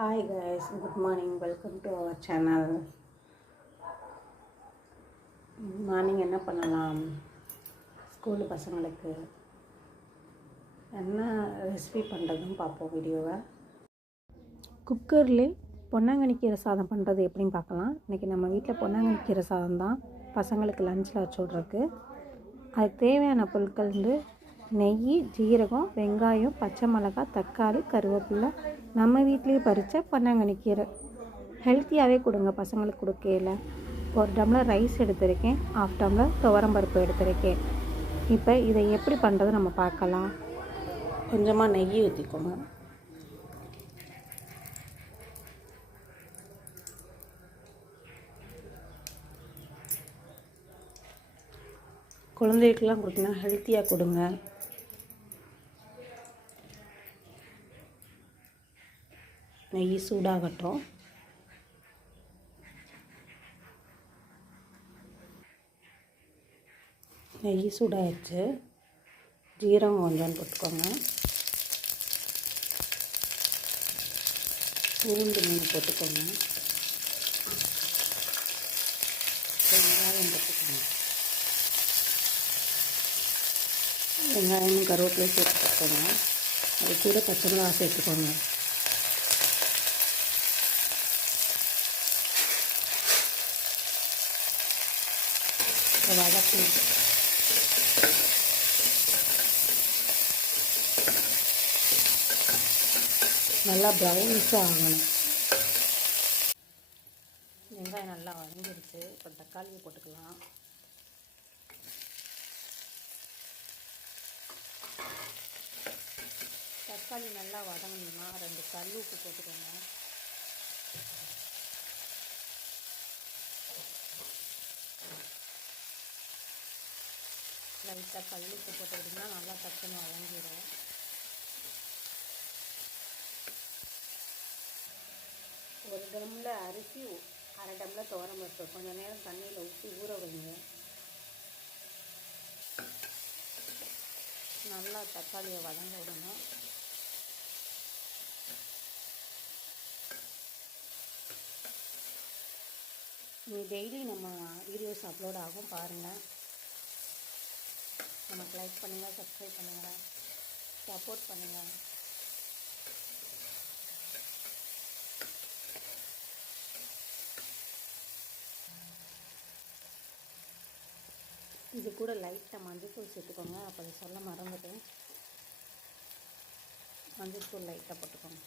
Hi guys, good morning. Welcome to our channel. Morning என்ன பண்ணலாம், school பசங்களுக்கு என்ன ரெசிபி பண்ணுறதுன்னு பார்ப்போம் வீடியோவை. குக்கர்லேயே பொன்னாங்கண்ணி கீரை சாதம் பண்ணுறது எப்படின்னு பார்க்கலாம். இன்றைக்கி நம்ம வீட்டில் பொன்னாங்கண்ணி கீரை சாதம் தான் பசங்களுக்கு லஞ்சில் வச்சு விட்றதுக்கு. அதுக்கு தேவையான பொருட்கள் நெய், ஜீரகம், வெங்காயம், பச்சை மிளகாய், தக்காளி, கருவேப்பிலை, நம்ம வீட்லேயே பறித்த பொன்னாங்கண்ணி கீரை. ஹெல்த்தியாகவே கொடுங்க பசங்களுக்கு கொடுக்கையில். 1 டம்ளர் ரைஸ் எடுத்திருக்கேன், 1/2 டம்ளர் துவரம்பருப்பு எடுத்திருக்கேன். இப்போ இதை எப்படி பண்ணுறது நம்ம பார்க்கலாம். கொஞ்சமாக நெய் ஊற்றிக்கோங்க. குழந்தைகளுக்கெல்லாம் கொடுத்தீங்கன்னா ஹெல்த்தியாக கொடுங்க. நெய் சூடாகட்டும். நெய் சூடாகிடுச்சு. ஜீரகம் கொஞ்சம் போட்டுக்கோங்க. பூண்டு 3 போட்டுக்கோங்க. வெங்காயம் போட்டுக்கோங்க. வெங்காயம் கருவேப்பிலை சேர்த்துக்கோங்க. அது கூட பச்சை மிளகாய் சேர்த்துக்கோங்க. வதக்கி நல்லா ப்ரௌனிஷாக ஆகணும். வெங்காயம் நல்லா வதங்கிடுச்சு. இப்போ தக்காளியை போட்டுக்கலாம். தக்காளி நல்லா வதங்கணும்னா 2 கல் உப்பு போட்டுக்கோங்க. லைட்டாக கல் உப்பு போட்டுக்கிட்டிங்கன்னா நல்லா டக்குன்னு வதங்கிடும். ஒரு டம்ளர் அரிசி, 1/2 டம்ளர் துவரம்பருப்பு கொஞ்சம் நேரம் தண்ணியில் ஊற்றி ஊற வைங்க. நல்லா தக்காளியை வதங்க விடணும். நீ டெய்லி நம்ம வீடியோஸ் அப்லோட் ஆகும் பாருங்கள். நமக்கு லைக் பண்ணுங்கள், சப்ஸ்கிரைப் பண்ணுங்கள், சப்போர்ட் பண்ணுங்கள். இது கூட லைட்டாக மஞ்சள்தூள் சேர்த்துக்கோங்க. அப்போ அதை சொல்ல மறந்துட்டேன். மஞ்சள்தூள் லைட்டாக போட்டுக்கோங்க.